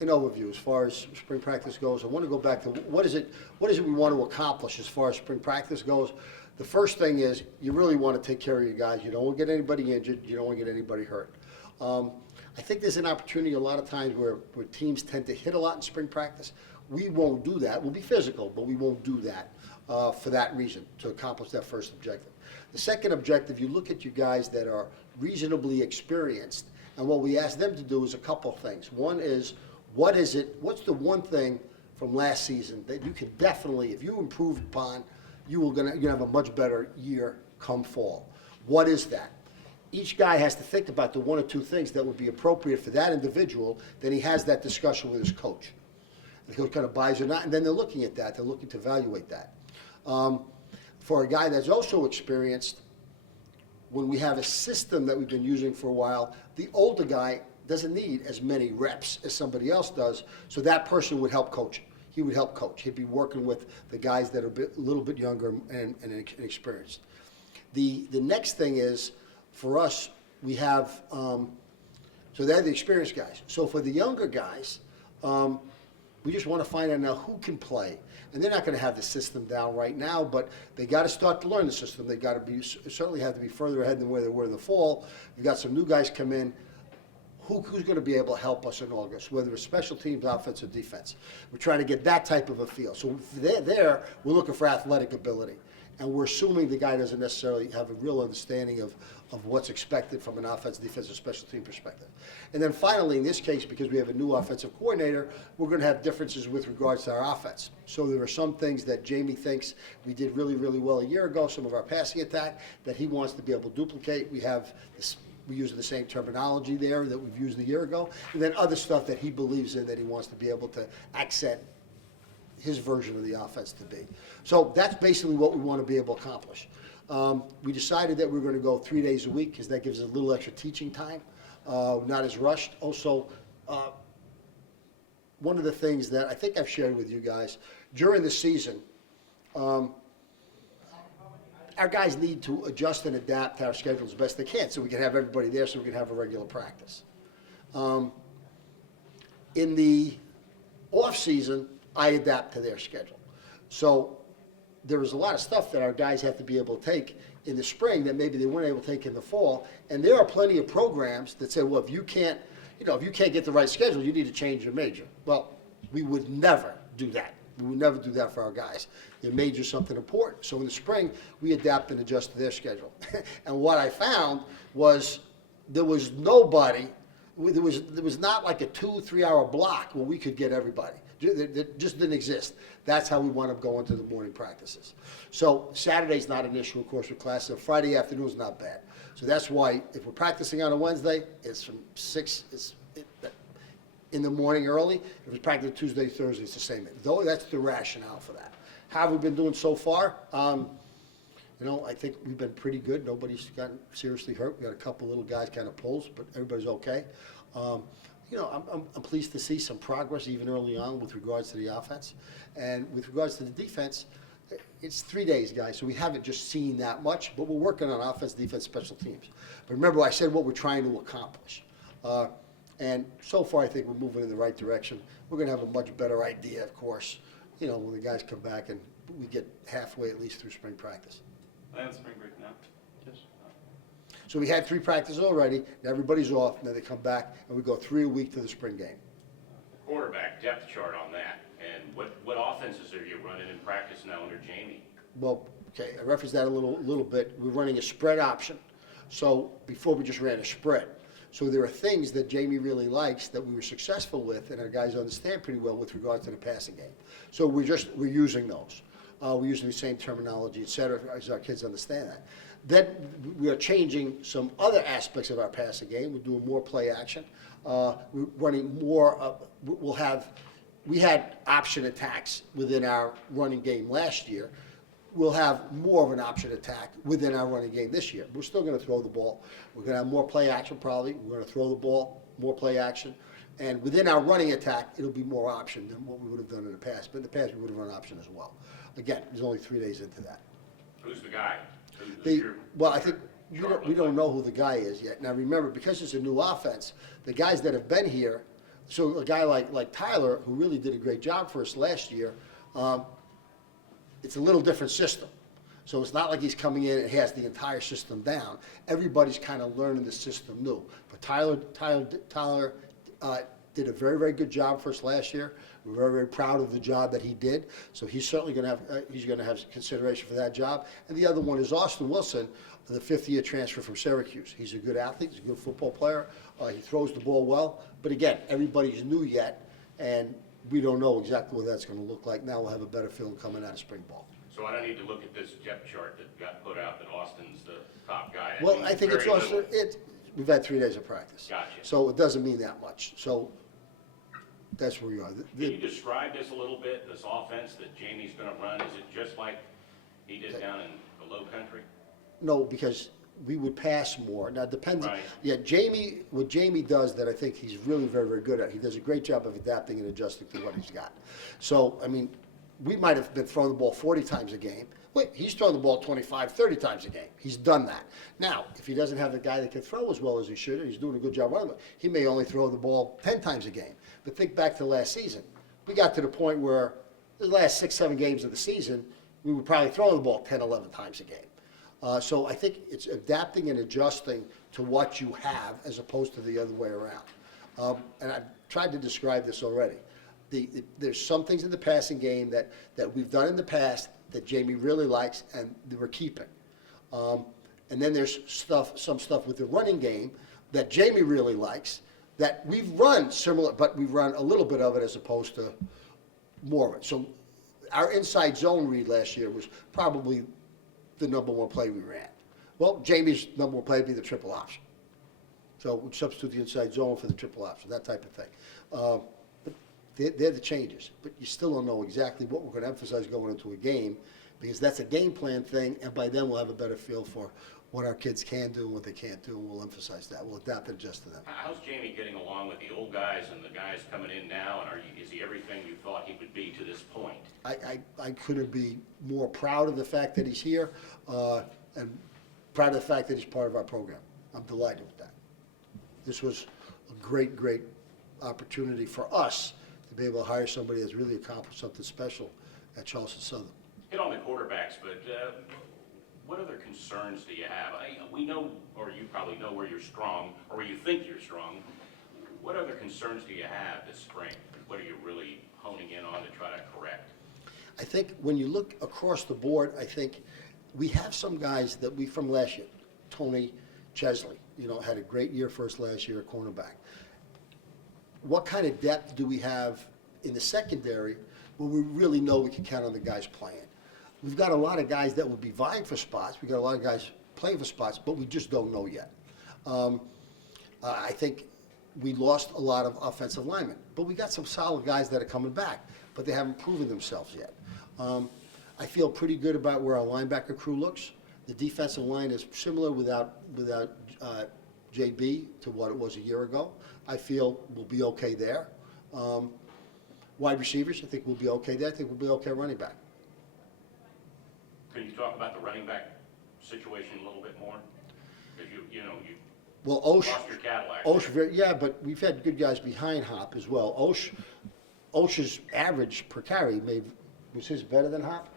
An overview as far as spring practice goes. I want to go back to what is it we want to accomplish as far as spring practice goes. The first thing is you really want to take care of your guys. You don't want to get anybody injured. You don't want to get anybody hurt. I think there's an opportunity a lot of times where teams tend to hit a lot in spring practice. We won't do that. We'll be physical, but we won't do that for that reason, to accomplish that first objective. The second objective, you look at you guys that are reasonably experienced, and what we ask them to do is a couple of things. One is, what's the one thing from last season that you can definitely, if you improve upon, you're gonna have a much better year come fall? What is that? Each guy has to think about the one or two things that would be appropriate for that individual. Then he has that discussion with his coach. The coach kind of buys or not, and then they're looking at that. They're looking to evaluate that. For a guy that's also experienced, when we have a system that we've been using for a while, the older guy doesn't need as many reps as somebody else does, so that person would help coach. He would help coach. He'd be working with the guys that are a little bit younger and inexperienced. The next thing is, for us, we have, so they're the experienced guys. So for the younger guys, we just want to find out now who can play. And they're not going to have the system down right now, but they got to start to learn the system. They got to certainly have to be further ahead than where they were in the fall. You've got some new guys come in. Who's going to be able to help us in August, whether it's special teams, offense, or defense? We're trying to get that type of a feel. So we're looking for athletic ability. And we're assuming the guy doesn't necessarily have a real understanding of what's expected from an offense, defense, or special team perspective. And then finally, in this case, because we have a new offensive coordinator, we're going to have differences with regards to our offense. So there are some things that Jamie thinks we did really, really well a year ago, some of our passing attack, that he wants to be able to duplicate. We use the same terminology there that we've used a year ago. And then other stuff that he believes in that he wants to be able to accent his version of the offense to be. So that's basically what we want to be able to accomplish. We decided that we were going to go 3 days a week because that gives us a little extra teaching time, not as rushed. Also, one of the things that I think I've shared with you guys, during the season, our guys need to adjust and adapt to our schedule as best they can so we can have everybody there so we can have a regular practice. In the off season, I adapt to their schedule. So there was a lot of stuff that our guys have to be able to take in the spring that maybe they weren't able to take in the fall. And there are plenty of programs that say, well, if you can't get the right schedule, you need to change your major. Well, we would never do that. We would never do that for our guys. Their major is something important. So in the spring, we adapt and adjust to their schedule. And what I found was there was nobody, there was not like a 2-3 hour block where we could get everybody. It just didn't exist. That's how we wound up going to the morning practices. So Saturday's not an issue, of course, with classes. Friday afternoon's not bad. So that's why if we're practicing on a Wednesday, it's from 6 in the morning early. If it's practicing Tuesday, Thursday, it's the same. Though that's the rationale for that. How have we been doing so far? I think we've been pretty good. Nobody's gotten seriously hurt. We got a couple little guys kind of pulls, but everybody's okay. I'm pleased to see some progress even early on with regards to the offense. And with regards to the defense, it's 3 days, guys, so we haven't just seen that much, but we're working on offense, defense, special teams. But remember, I said what we're trying to accomplish. And so far, I think we're moving in the right direction. We're going to have a much better idea, of course, when the guys come back and we get halfway at least through spring practice. I have spring break now. Yes. So we had 3 practices already. Now everybody's off. Now they come back, and we go 3 a week to the spring game. Quarterback depth chart on that, and what offenses are you running in practice now under Jamie? Well, okay, I referenced that a little bit. We're running a spread option. So before we just ran a spread. So there are things that Jamie really likes that we were successful with, and our guys understand pretty well with regards to the passing game. So we're using those. We're using the same terminology, et cetera, as our kids understand that. Then we are changing some other aspects of our passing game. We're doing more play action. We're running more. We had option attacks within our running game last year. We'll have more of an option attack within our running game this year. We're still going to throw the ball. We're going to have more play action probably. We're going to throw the ball, more play action. And within our running attack, it'll be more option than what we would have done in the past. But in the past, we would have run option as well. Again, there's only 3 days into that. Who's the guy? Well, I think we don't know who the guy is yet. Now remember, because it's a new offense, the guys that have been here so a guy like Tyler, who really did a great job for us last year, it's a little different system. So it's not like he's coming in and has the entire system down. Everybody's kind of learning the system new. But Tyler did a very, very good job for us last year. We're very, very proud of the job that he did. So he's certainly going to have consideration for that job. And the other one is Austin Wilson, the fifth-year transfer from Syracuse. He's a good athlete. He's a good football player. He throws the ball well. But again, everybody's new yet, and we don't know exactly what that's going to look like. Now we'll have a better feeling coming out of spring ball. So I don't need to look at this depth chart that got put out that Austin's the top guy. That Well, means I think it's very also, little. we've had 3 days of practice. Gotcha. So it doesn't mean that much. So that's where we are. Can you describe this a little bit, this offense that Jamie's going to run? Is it just like he did down in the Low Country? No, because we would pass more. Now, it depends. Right. Yeah, what Jamie does that I think he's really very, very good at, he does a great job of adapting and adjusting to what he's got. So, I mean, we might have been throwing the ball 40 times a game. Wait, he's throwing the ball 25, 30 times a game. He's done that. Now, if he doesn't have the guy that can throw as well as he should, and he's doing a good job running, he may only throw the ball 10 times a game. But think back to last season. We got to the point where the last 6, 7 games of the season, we were probably throwing the ball 10, 11 times a game. So I think it's adapting and adjusting to what you have as opposed to the other way around. And I've tried to describe this already. There's some things in the passing game that we've done in the past that Jamie really likes and that we're keeping. And then there's some stuff with the running game that Jamie really likes that we've run similar, but we've run a little bit of it as opposed to more of it. So our inside zone read last year was probably the number one play we ran. Well, Jamie's number one play would be the triple option. So we substitute the inside zone for the triple option, that type of thing. But they're the changes. But you still don't know exactly what we're going to emphasize going into a game because that's a game plan thing, and by then we'll have a better feel for what our kids can do and what they can't do, and we'll emphasize that. We'll adapt and adjust to them. How's Jamie getting along with the old guys and the guys coming in now? And is he everything you thought he would be to this point? I couldn't be more proud of the fact that he's here and proud of the fact that he's part of our program. I'm delighted with that. This was a great, great opportunity for us to be able to hire somebody that's really accomplished something special at Charleston Southern. Hit on the quarterbacks, but what other concerns do you have? We know, or you probably know where you're strong, or where you think you're strong. What other concerns do you have this spring? What are you really honing in on to try to correct? I think when you look across the board, I think we have some guys that we from last year. Tony Chesley, had a great year for us last year at cornerback. What kind of depth do we have in the secondary where we really know we can count on the guys playing? We've got a lot of guys that will be vying for spots. We've got a lot of guys playing for spots, but we just don't know yet. I think we lost a lot of offensive linemen, but we got some solid guys that are coming back, but they haven't proven themselves yet. I feel pretty good about where our linebacker crew looks. The defensive line is similar without JB to what it was a year ago. I feel we'll be okay there. Wide receivers, I think we'll be okay there. I think we'll be okay running back. Can you talk about the running back situation a little bit more? Because you Well, lost your Cadillac. yeah, but we've had good guys behind Hop as well. Osh's average per carry was his better than Hop?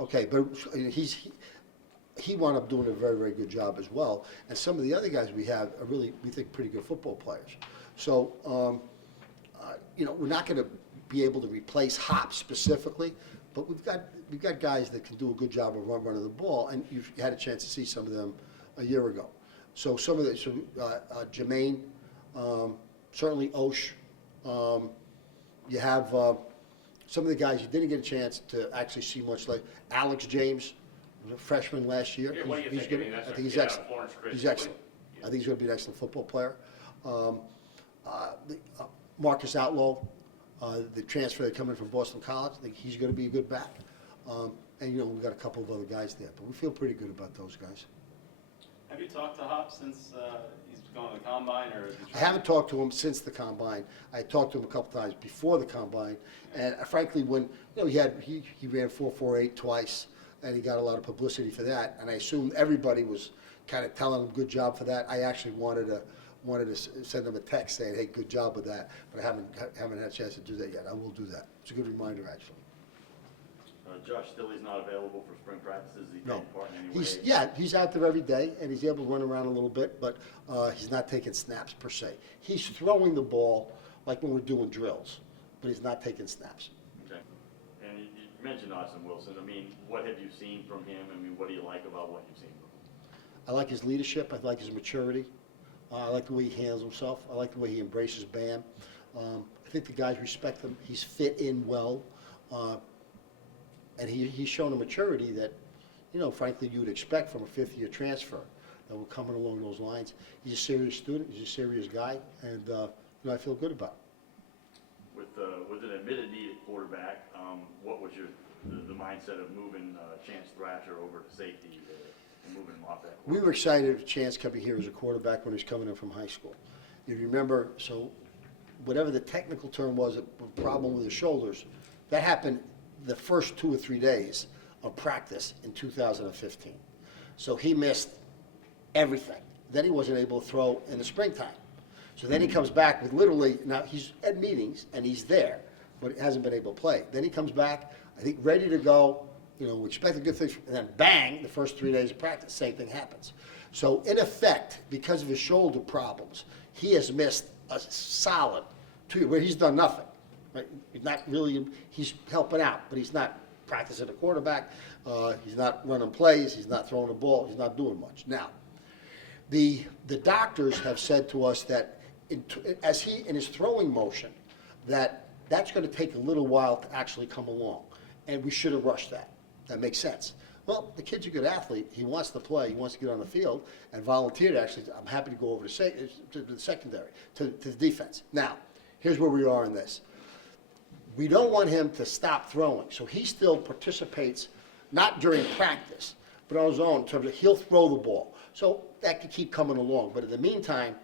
Okay, but he wound up doing a very, very good job as well. And some of the other guys we have are really, we think, pretty good football players. So, we're not going to be able to replace Hop specifically, but we've got guys that can do a good job of running the ball, and you've had a chance to see some of them a year ago. So some of the, Jermaine, certainly Osh, you have some of the guys you didn't get a chance to actually see much like Alex James, was a freshman last year. Yeah, what do you think? Good. I mean, that's I a think he's kid out of excellent. Florence Christian. He's excellent. Yeah. I think he's going to be an excellent football player. Marcus Outlaw, the transfer that coming from Boston College, I think he's going to be a good back. And we've got a couple of other guys there, but we feel pretty good about those guys. Have you talked to Hop since he's gone to the combine, or? I haven't talked to him since the combine. I talked to him a couple times before the combine, and frankly, when he ran 4.48 twice, and he got a lot of publicity for that, and I assume everybody was kind of telling him good job for that. I actually wanted wanted to send him a text saying, hey, good job with that, but I haven't had a chance to do that yet. I will do that. It's a good reminder, actually. Josh Stilley's not available for spring practices. Is he No. taking part in any way? He's out there every day, and he's able to run around a little bit, but he's not taking snaps per se. He's throwing the ball like when we're doing drills, but he's not taking snaps. Okay. And you mentioned Austin Wilson. I mean, what have you seen from him? I mean, what do you like about what you've seen from him? I like his leadership. I like his maturity. I like the way he handles himself. I like the way he embraces Bam. I think the guys respect him. He's fit in well. And he's shown a maturity that, you know, frankly, you would expect from a fifth-year transfer that we're coming along those lines. He's a serious student. He's a serious guy. And, you know, I feel good about it. With an admitted need at quarterback, what was the mindset of moving Chance Thrasher over to safety and moving him off that? We were excited of Chance coming here as a quarterback when he was coming in from high school. You remember, so whatever the technical term was, a problem with his shoulders, that happened the first 2 or 3 days of practice in 2015. So he missed everything. Then he wasn't able to throw in the springtime. So then he comes back with literally, now he's at meetings and he's there, but he hasn't been able to play. Then he comes back, I think, ready to go. You know, we expect a good thing, and then bang, the first 3 days of practice, same thing happens. So in effect, because of his shoulder problems, he has missed a solid 2 years, where he's done nothing. Right? He's not really, he's helping out, but he's not practicing a quarterback. He's not running plays. He's not throwing the ball. He's not doing much. Now, the doctors have said to us that as he, in his throwing motion, that's going to take a little while to actually come along, and we should have rushed that. That makes sense. Well, the kid's a good athlete. He wants to play. He wants to get on the field and volunteered. Actually, I'm happy to go over to the secondary, to the defense. Now, here's where we are in this. We don't want him to stop throwing, so he still participates, not during practice, but on his own, in terms of he'll throw the ball. So that could keep coming along. But in the meantime,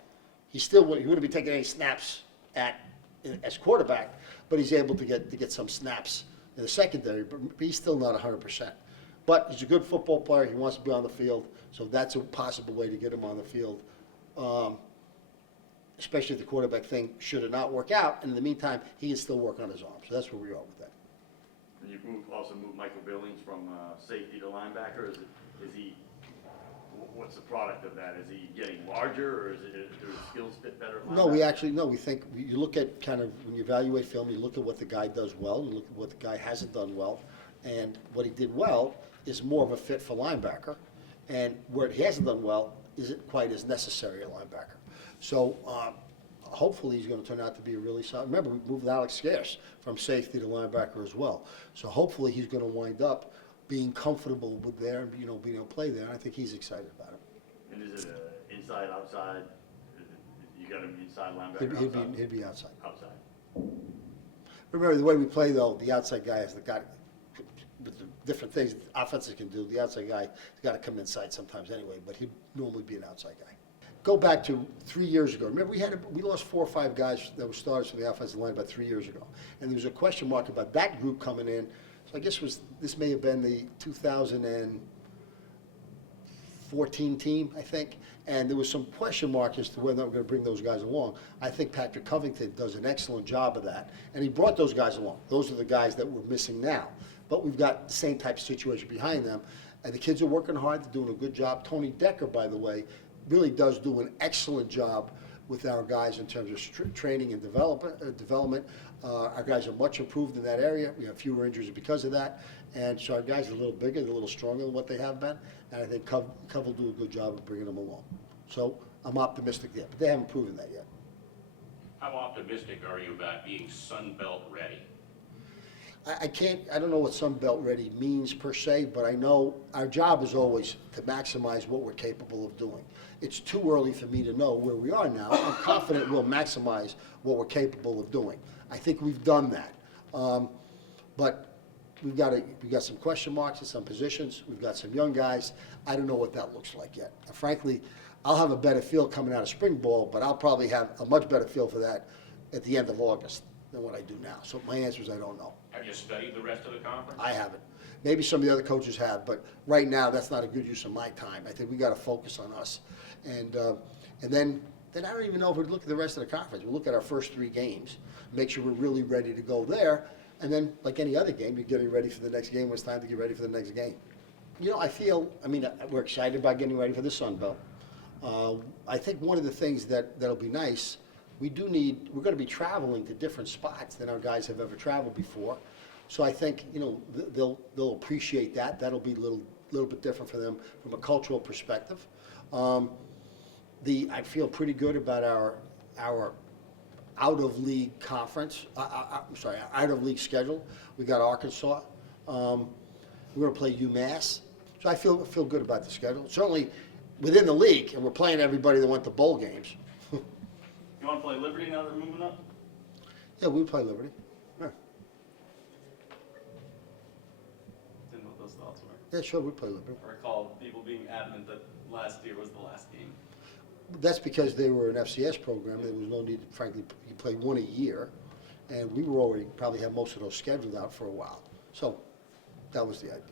he wouldn't be taking any snaps as quarterback, but he's able to get some snaps in the secondary, but he's still not 100%. But he's a good football player. He wants to be on the field, so that's a possible way to get him on the field. Especially if the quarterback thing should it not work out, and in the meantime, he can still work on his arm. So that's where we are with that. And you've also moved Michael Billings from safety to linebacker. Is he? What's the product of that? Is he getting larger, or do his skills fit better at linebacker? We think you look at kind of when you evaluate film, you look at what the guy does well, you look at what the guy hasn't done well, and what he did well is more of a fit for linebacker, and where he hasn't done well isn't quite as necessary at linebacker. So hopefully he's going to turn out to be a really solid. Remember, we moved Alex Scarce from safety to linebacker as well. So hopefully he's going to wind up being comfortable with there, you know, being able to play there. I think he's excited about it. And is it inside, outside? You got him inside linebacker, outside? He'd be outside. Outside. Remember, the way we play, though, the outside guy has got with the different things offenses can do. The outside guy has got to come inside sometimes anyway, but he'd normally be an outside guy. Go back to 3 years ago. Remember, we lost 4 or 5 guys that were starters from the offensive line about 3 years ago, and there was a question mark about that group coming in. So I guess this may have been the 2014 team, I think, and there was some question mark as to whether we're going to bring those guys along. I think Patrick Covington does an excellent job of that, and he brought those guys along. Those are the guys that we're missing now, but we've got the same type of situation behind them, and the kids are working hard. They're doing a good job. Tony Decker, by the way, really does do an excellent job with our guys in terms of training and development. Our guys are much improved in that area. We have fewer injuries because of that. And so our guys are a little bigger, they're a little stronger than what they have been. And I think Cov will do a good job of bringing them along. So I'm optimistic there, but they haven't proven that yet. How optimistic are you about being Sun Belt ready? I don't know what Sun Belt ready means per se, but I know our job is always to maximize what we're capable of doing. It's too early for me to know where we are now. I'm confident we'll maximize what we're capable of doing. I think we've done that. But we've got some question marks in some positions. We've got some young guys. I don't know what that looks like yet. Frankly, I'll have a better feel coming out of spring ball, but I'll probably have a much better feel for that at the end of August than what I do now. So my answer is I don't know. Have you studied the rest of the conference? I haven't. Maybe some of the other coaches have, but right now that's not a good use of my time. I think we got to focus on us, and then then I don't even know if we'd look at the rest of the conference. We'll look at our first 3 games, make sure we're really ready to go there, and then, like any other game, you're getting ready for the next game when it's time to get ready for the next game. You know, we're excited about getting ready for the Sun Belt. I think one of the things that'll be nice, we're gonna be traveling to different spots than our guys have ever traveled before. So I think, you know, they'll appreciate that. That'll be a little bit different for them from a cultural perspective. I feel pretty good about our out-of-league conference, out-of-league schedule. We got Arkansas. We're gonna play UMass. So I feel good about the schedule. Certainly within the league, and we're playing everybody that went to bowl games. You want to play Liberty now they're moving up? Yeah, we play Liberty. Yeah, Didn't know what those thoughts were. yeah, sure, we play Liberty. I recall people being adamant that last year was the last game. That's because they were an FCS program. There was no need, frankly, you play one a year. And we were already, probably have most of those scheduled out for a while. So that was the idea.